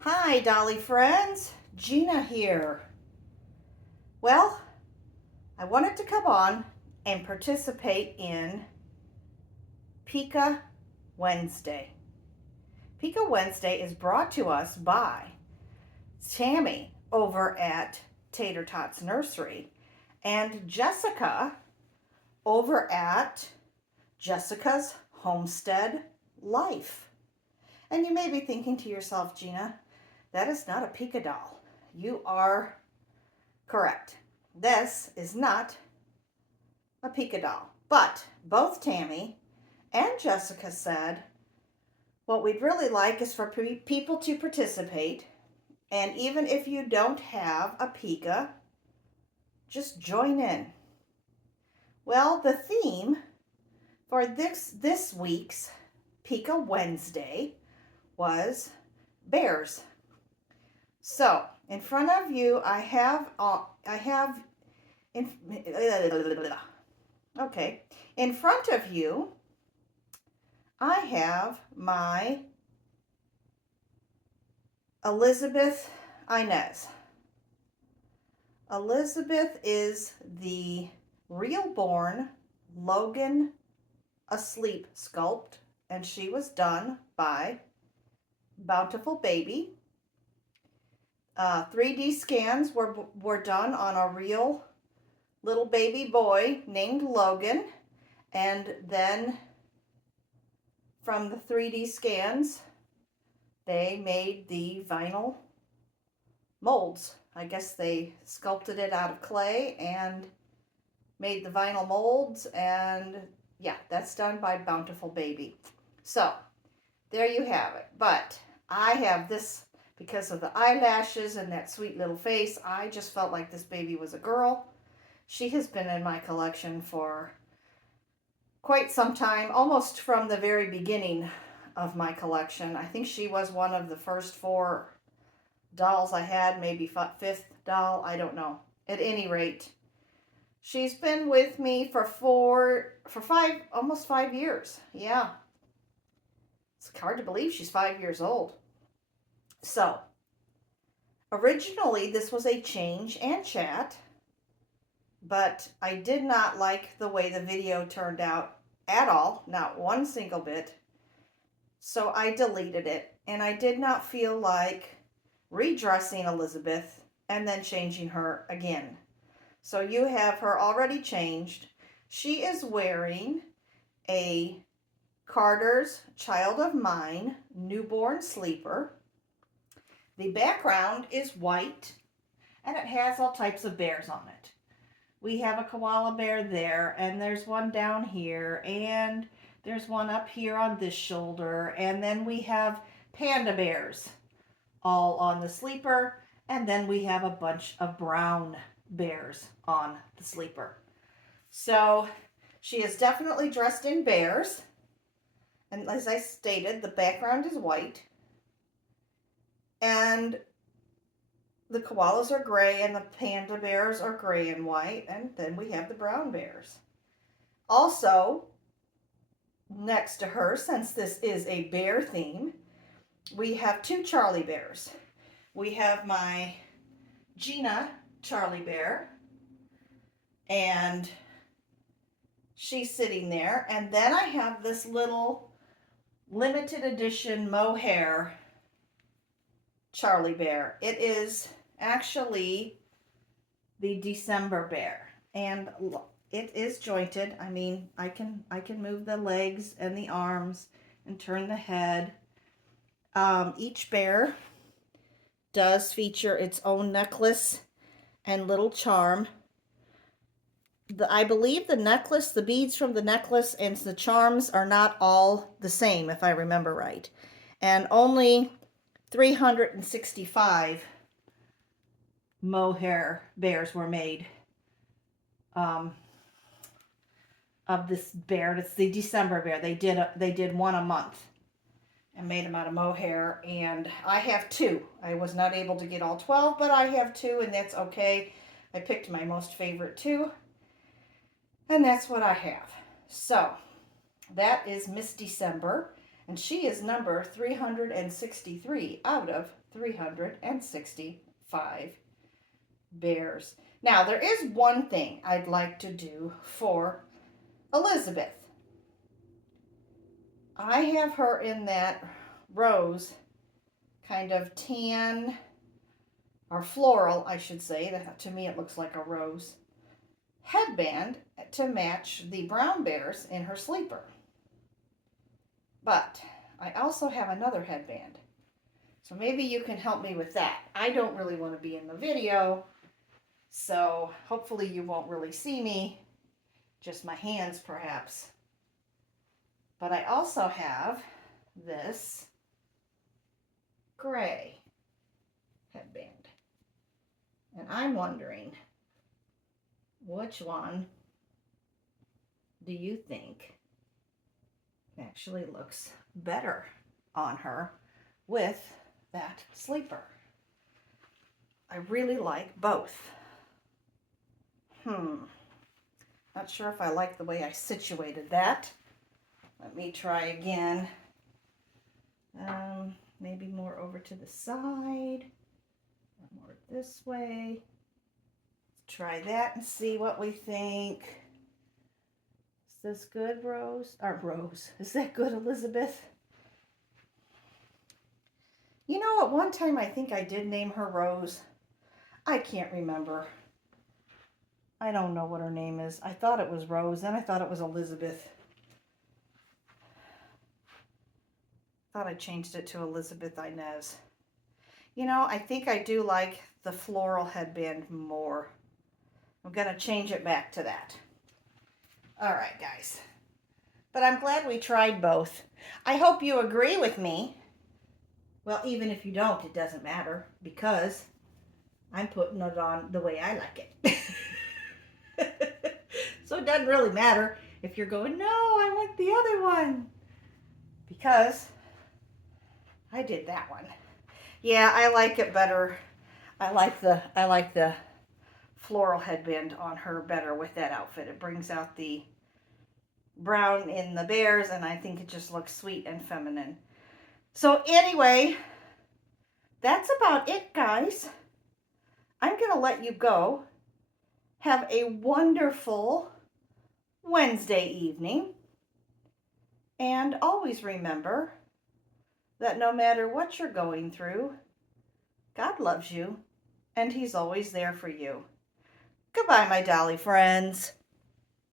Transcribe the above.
Hi, Dolly friends. Gina here. Well, I wanted to come on and participate in Pika Wednesday. Pika Wednesday is brought to us by Tammy over at Tater Tots Nursery and Jessica over at Jessica's Homestead Life. And you may be thinking to yourself, Gina, that is not a Pika doll. You are correct. This is not a Pika doll. But both Tammy and Jessica said what we'd really like is for people to participate. And even if you don't have a Pika, just join in. Well, the theme for this week's Pika Wednesday was bears. So in front of you, I have in okay. In front of you, I have my Elizabeth Inez. Elizabeth is the real born Logan asleep sculpt, and she was done by Bountiful Baby. 3D scans were done on a real little baby boy named Logan, and then from the 3D scans they made the vinyl molds. I guess they sculpted it out of clay and made the vinyl molds, and yeah, that's done by Bountiful Baby. So there you have it. But I have this because of the eyelashes and that sweet little face. I just felt like this baby was a girl. She has been in my collection for quite some time, almost from the very beginning of my collection. I think she was one of the first 4 dolls I had, maybe 5th doll, I don't know. At any rate, she's been with me for almost 5 years. Yeah. It's hard to believe she's 5 years old. So, originally this was a change and chat, but I did not like the way the video turned out at all, not one single bit. So I deleted it, and I did not feel like redressing Elizabeth and then changing her again. So you have her already changed. She is wearing a Carter's Child of Mine newborn sleeper. The background is white, and it has all types of bears on it. We have a koala bear there, and there's one down here, and there's one up here on this shoulder, and then we have panda bears all on the sleeper, and then we have a bunch of brown bears on the sleeper. So she is definitely dressed in bears, and as I stated, the background is white, and the koalas are gray and the panda bears are gray and white, and then we have the brown bears. Also, next to her, since this is a bear theme, we have 2 Charlie bears. We have my Gina Charlie bear, and she's sitting there, and then I have this little limited edition mohair Charlie bear. It is actually the December bear, and it is jointed. I mean, I can move the legs and the arms and turn the head. Each bear does feature its own necklace and little charm. I believe the necklace, the beads from the necklace and the charms are not all the same, if I remember right. And only 365 mohair bears were made of this bear. It's the December bear. They did one a month and made them out of mohair, and I have 2. I was not able to get all 12, but I have 2, and that's okay. I picked my most favorite 2, and that's what I have. So that is Miss December, And she is number 363 out of 365 bears. Now, there is one thing I'd like to do for Elizabeth. I have her in that rose kind of tan or floral, I should say. To me, it looks like a rose headband to match the brown bears in her sleeper. But I also have another headband. So maybe you can help me with that. I don't really want to be in the video, so hopefully you won't really see me, just my hands perhaps. But I also have this gray headband. And I'm wondering, which one do you think actually looks better on her with that sleeper? I really like both. Not sure if I like the way I situated that. Let me try again. Maybe more over to the side, or more this way. Let's try that and see what we think. Is this good, Rose? Or Rose, is that good, Elizabeth? You know, at one time I think I did name her Rose. I can't remember. I don't know what her name is. I thought it was Rose, then I thought it was Elizabeth. Thought I changed it to Elizabeth Inez. You know, I think I do like the floral headband more. I'm going to change it back to that. All right, guys. But I'm glad we tried both. I hope you agree with me. Well, even if you don't, it doesn't matter because I'm putting it on the way I like it. So it doesn't really matter if you're going, no, I want the other one. Because I did that one. Yeah, I like it better. I like the floral headband on her better with that outfit. It brings out the brown in the bears, and I think it just looks sweet and feminine. So anyway, that's about it, guys. I'm going to let you go. Have a wonderful Wednesday evening. And always remember that no matter what you're going through, God loves you, and He's always there for you. Goodbye, my dolly friends.